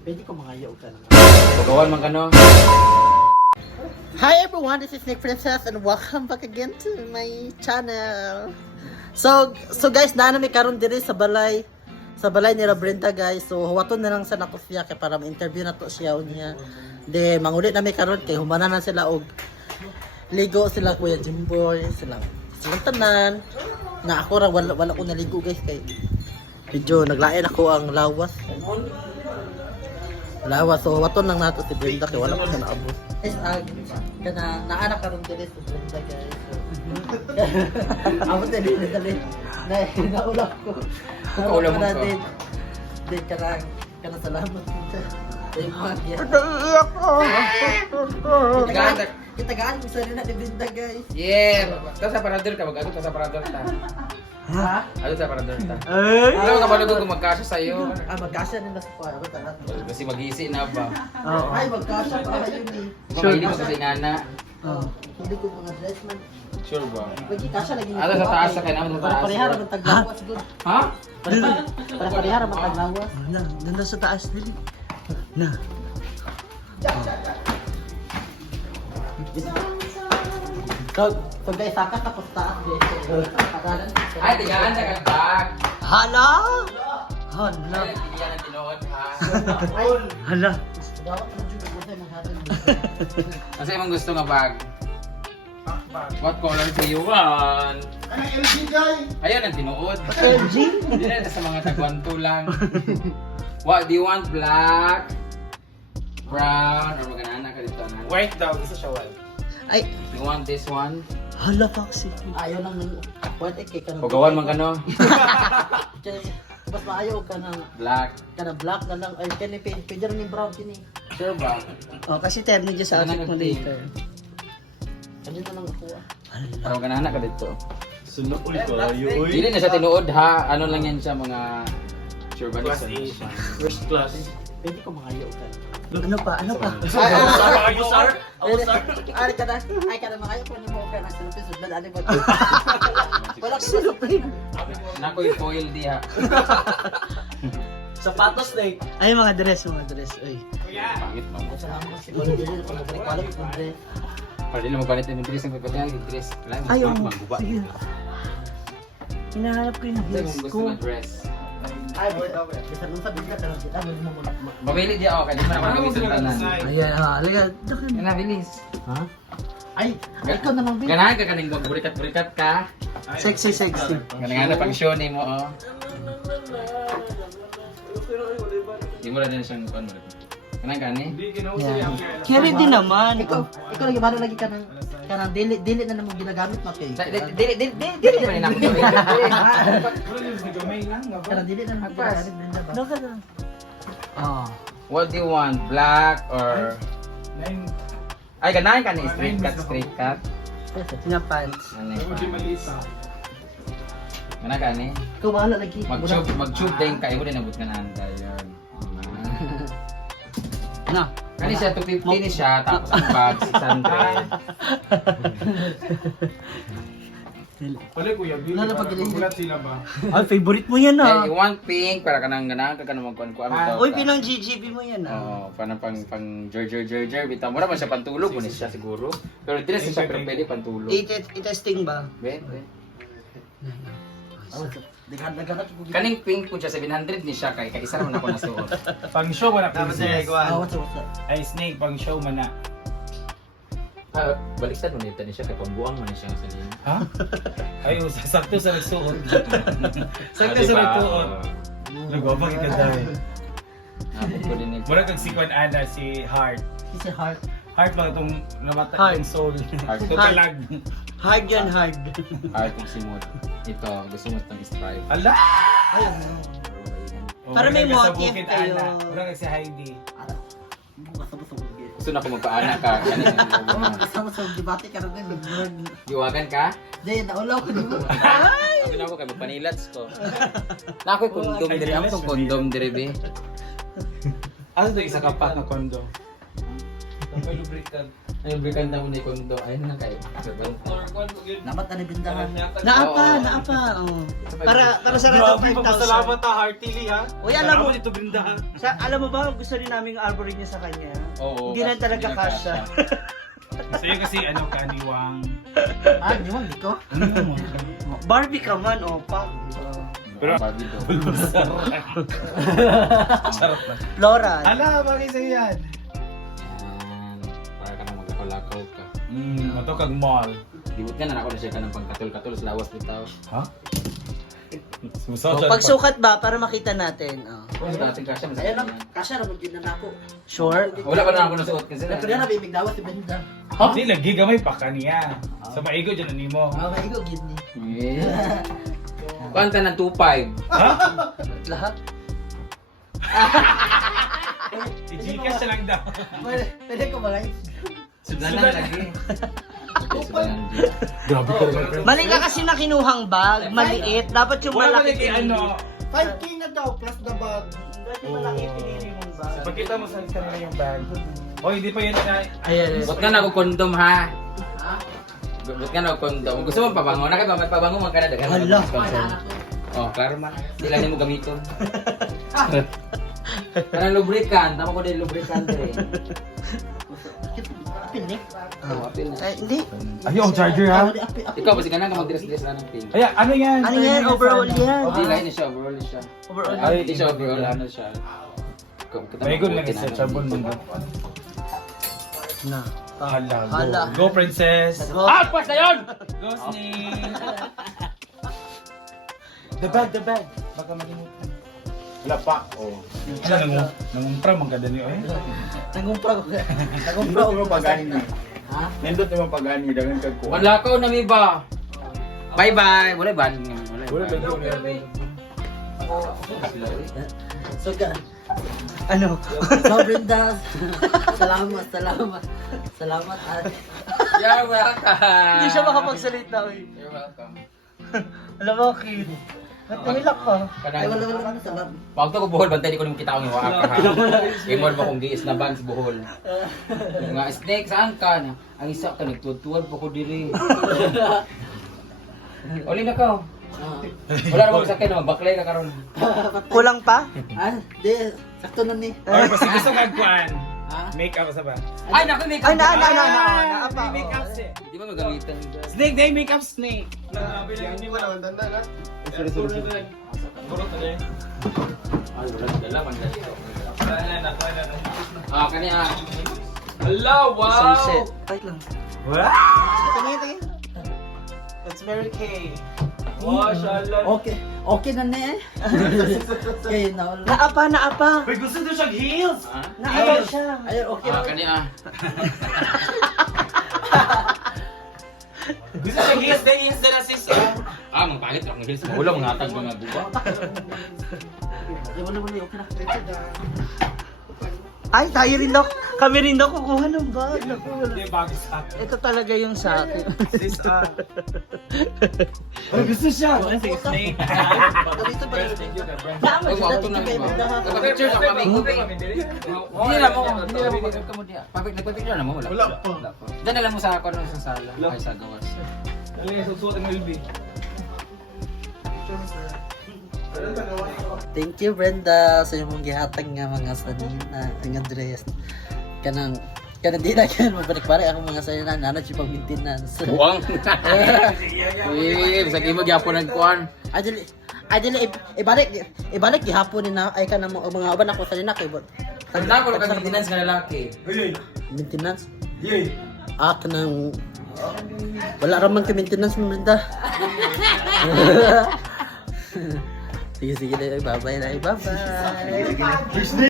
Pwede ko mangayaw ka naman. Pagawan man ka no. Hi everyone, this is Nick Princess and welcome back again to my channel. So guys, naanami karon diri sa balay ni Brenda guys. So huwaton na lang sa nako siya kay para ma-interview na to siya unya. De mangulit na mi karon kay humana na sila og ligo sila Kuya Jimboy, silang tanan. Na ako ra wala ko naligo guys kay medyo naglain ako ang lawas. So waton lang nato si Brenda kay wala ko na naabot. Guys, kana naanak karon diri si Brenda guys. Amo tadi dali. Naulak ko. Kaulam mo ka. Din kana salamat kita. Kita gaan gusto rin na ni Brenda guys. Yeah. Tapos sa parador ka, mag-agot ka sa parador ta. Ha? Ano sa parador ta? Ay! Alam mo kapalugod kung magkasya sa'yo. Magkasya nila sa para ba Kasi mag-iisi na ba? Ay, magkasya pa yun eh. Kung mahilig ko sa sinana. Hindi ko mga dress man. Sure ba? Pwede kasya lagi. Ano sa taas sa kanya? Sa taas? Parehara man taglawas good. Ha? Parehara man taglawas. Na, doon sa taas dili. Na. So guys, saka tapos taas guys. Ay, tigaan sa kagbag. Hala! Ay, Hala! tigaan ang tinuod ha. Hala! Dapat mo juga gusto ng hatid. Kasi imong gusto nga bag. What color do you want? LG guy! Ayan ang tinuod. LG? Hindi na sa mga tagwanto lang. What, do you want black? Brown? Or magana ka dito? White daw, isa siya white. Ay, You want this one? Hala, Foxy. ayaw nang what kay ka. Pagawan man ka no? Mas maayo ka ng Black. black na lang. Ay, kani pwede rin yung brown kini. Sure ba? Oh, kasi terno dyan sa outfit mo later. Kani na lang ako ah. Para magana ka dito. Sunod ulit ko kayo, uy. Hindi na siya tinuod ha. Ano lang yan siya mga sure ba Class ano A. siya? First class. Pwede ko mangayaw ka. Ano pa? Ano pa? Ay ka na mangayaw ko ni mo ka na sulupin sudlan ani ba? Wala ka sulupin. Nako yung foil di ha. Sapatos na Ay, mga dress. Ay. Pangit mo. Salamat siguro dili ko nagkuwalit ko dress. Para din mo galit ng dress ng pagkatyan, yung dress. Wala, Ayaw. magguba. Sige. Hinahanap ko yung Kasi heels kung gusto ko. ng dress. Ay, bisa nung sabi ka lang kita mo mo. Mamili di ako, kaya di mo naman gamitin tanan. Ayan, halika. Yan na, bilis. Ha? Ay, ikaw naman bin. Ganahan ka kaning burikat-burikat ka. Sexy. Ganahan na pang show ni mo, oh. Di mo lang din siyang kuhan mo. Ganahan ka ni? Yan. Carry din naman. Ikaw lagi baro lagi ka nang kanang dili na namo ginagamit ma kay. Dili pa rin ako. Kanang dili na namo ginagamit Brenda ba? Ano ka na? Oh. What do you want? Black or... Ay, ganahan ka ni straight cut. Na pants. Ano yun? Ganahan ka ni? Ikaw bahala lagi. Mag-tube din ka, ibo din abot ka na tayo. Na. Kani siya, 250 ni siya, tapos ang bag, 600. Pala kuya, bili Wala na para pag-iligid. magulat sila ba? Ay, favorite mo yan Eh, ah. you want pink, para ka nang ganahan ka na magkuhan-kuhan mo. Uy, pinang GGB mo yan ah. Oo, pang jer, bitaw mo naman siya pantulog, mo siya siguro. Pero di na siya, pero pwede pantulog. I-testing ba? Be. Dagan ko. Kaning pink po siya, 700 ni siya, kay kaisa naman ako nasuot. Pang show man na princess. What's up? Ay, snake, pang show man na. Baliktad mo nito ni siya, kay pambuang mo ni siya sa linya. Ha? Ay, sakto sa nagsuot. Sakto sa nagsuot. Nagwabang ika dami. Napag ko din ito. Mura kag si Kwan Ana, si Heart. It's a heart. Heart lang itong namatay Heart. yung soul. Heart. Ito talag. Hard yan, hard. Art kong simot. Ito, gusto mo itong stripe. Ala! Ayun. Para may Mura kag sa motif Bukid kayo. Ana. Mura kag si Heidi. Basta-basta. Gusto na ko magpaanak ka. Kanin yung logo mo. Kasama sa debate ka rin nag-word. Iwagan ka? Jay, naulaw ko dito. Sabi na ako kay magpanilats ko. Na ako'y kondom dire. Ako itong kondom dire, be. Ano ito isa kapat na kondo? Ang lubricant. Ay, lubricant na mo ni kondo. Ayun na kayo. Dapat na ni Brinda. Naapa. Oh. Para sa Grabe, rata 5,000. papasalamat ha, heartily ha. Uy, alam mo- Salamat ito, Brinda ha. Alam mo ba, gusto rin namin arborin niya sa kanya. Oo. Hindi na talaga kasha. Sa'yo kasi kaniwang. Ah, di mo, hindi ko. Barbie ka man, opa. Pero, Barbie doll. charot lang. Floral. Ala, bagay sa'yo yan. Yan. Para ka na maglakaw-lakaw ka. Mato kag mall. Dibot ka na ako na siya ka ng pagkatul-katul sa lawas bitaw. Ha? Pagsukat ba, para makita natin. Oh. Kung sa dating kasya, masakit Ayun lang, yan. kasya naman din na ako. Sure? Wala pa na ako nasuot kasi. Pero yan na, bibig dawat si Brinda. Hindi, lagi gamay pa kaniya. Sa maigo dyan ani mo. Ah, maigo, gid ni. Yeah. Kanta ng 2.5. Ha? Lahat. I-Gcash siya lang daw. Pwede ko ba guys? Sudan lang lagi. Grabe ka rin. Mali ka kasi na kinuhang bag, maliit. Dapat yung Wala malaki malaki ano. 5K na daw, plus the bag. Dapat yung malaki pinili mong bag. Pagkita mo sa kanila yung bag. Oh, hindi pa yun na. Ayan. Ba't ka na ako kondom ha? Ba't ka na ako kondom? Gusto mo pabango? Na kayo ba pabango man ka na dagan? Hala. Oh, klaro man. Hindi lang mo gamiton. Parang lubricant. Tama ko din lubricant eh. Pinik. Oh, apil na. Ay, hindi. Ayaw, charger ha? Ikaw, kasi ka na mag-dress-dress na ng pink. Ay, ano yan? Ano yan? Overall yan. Hindi, lain na siya. Overall na siya. Overall. Ay, hindi siya overall. Ano siya? Maigo lang isa, sabon mo. Na. Hala, Hala. go. Go, princess. Go. Ah, pas na yun! Go, Snake. The bag. Baka malimutan. Wala pa. Oh. Ano, nangumpra, maganda niyo eh. Nagumpra ko. Nagumpra ko. Ha? Nindot naman pagani dagan kag kuha. Wala ka na mi ba? Bye-bye! Wala ba? Wala So, Ano? so Brinda. Salamat. Salamat. You're welcome! Hindi siya makapagsalita. Uy. You're welcome. Alam mo, kid. Ba't nahilak ka? Ay, wala. Salamat. Pag ko buhol, bantay di ko nung kita akong iwaka ha. Imod ba kung giis na bang sa buhol. Nga snake, saan ka? Ang isa ka, nagtutuwad pa ko diri. Uli na ka. Wala namang sakit na magbaklay ka karon. Kulang pa? Ah, di. Sakto na ni. Or kasi gusto kag kuan. Ha? Make-up sa ba? Ay, naku, may Ay, naapa. Make-up siya. Di ba magamitan? Snake, day make-up snake. Ay, wala na dala, pangdala. Ah, kani ah. Hello, Sunset. Wait lang. Wow! Tingin. It's Mary Kay. Oh, shala. Okay na ni. Okay, na. Naapa. Uy, gusto doon siyang heels. Ha? Naapa siya. Ayun, okay Ah, na. kani ah. Gusto siyang heels, day heels na sis. Ah, magpangit ako ng heels. Wala mga hatag mga buba. Ay, wala, okay na. Ay, tayo rin daw. Kami rin daw kukuha ng bag. Naku, wala. Hindi, bagay sa akin. Ito talaga yung sa akin. Sis, Uy, gusto siya. Sige, snake. Dito ba? Tama, Ay, wag ko na ba? Nagpa-picture sa kami. Hindi na mo. Nagpa-picture na mo. Wala pa. Diyan na lang mo sa ako sa sala. Ay, sa gawas. Ano yung susuot ng LB? Thank you, Brenda, sa imong gihatag nga mga sanina, nga dress. Kanang di na yan, mabalik-balik ako mga sanina, nana siya pang maintenance. Buwang. Uy, sige mo gyapon nagkuan. Ibalik gihapon ni na ay ka na mga uban ako sanina kay bot. Tanda ko kang maintenance nga lalaki. Maintenance. Yay! Ah, kanang wala raman ka maintenance mo, Brenda. Sige, bye-bye na, bye-bye.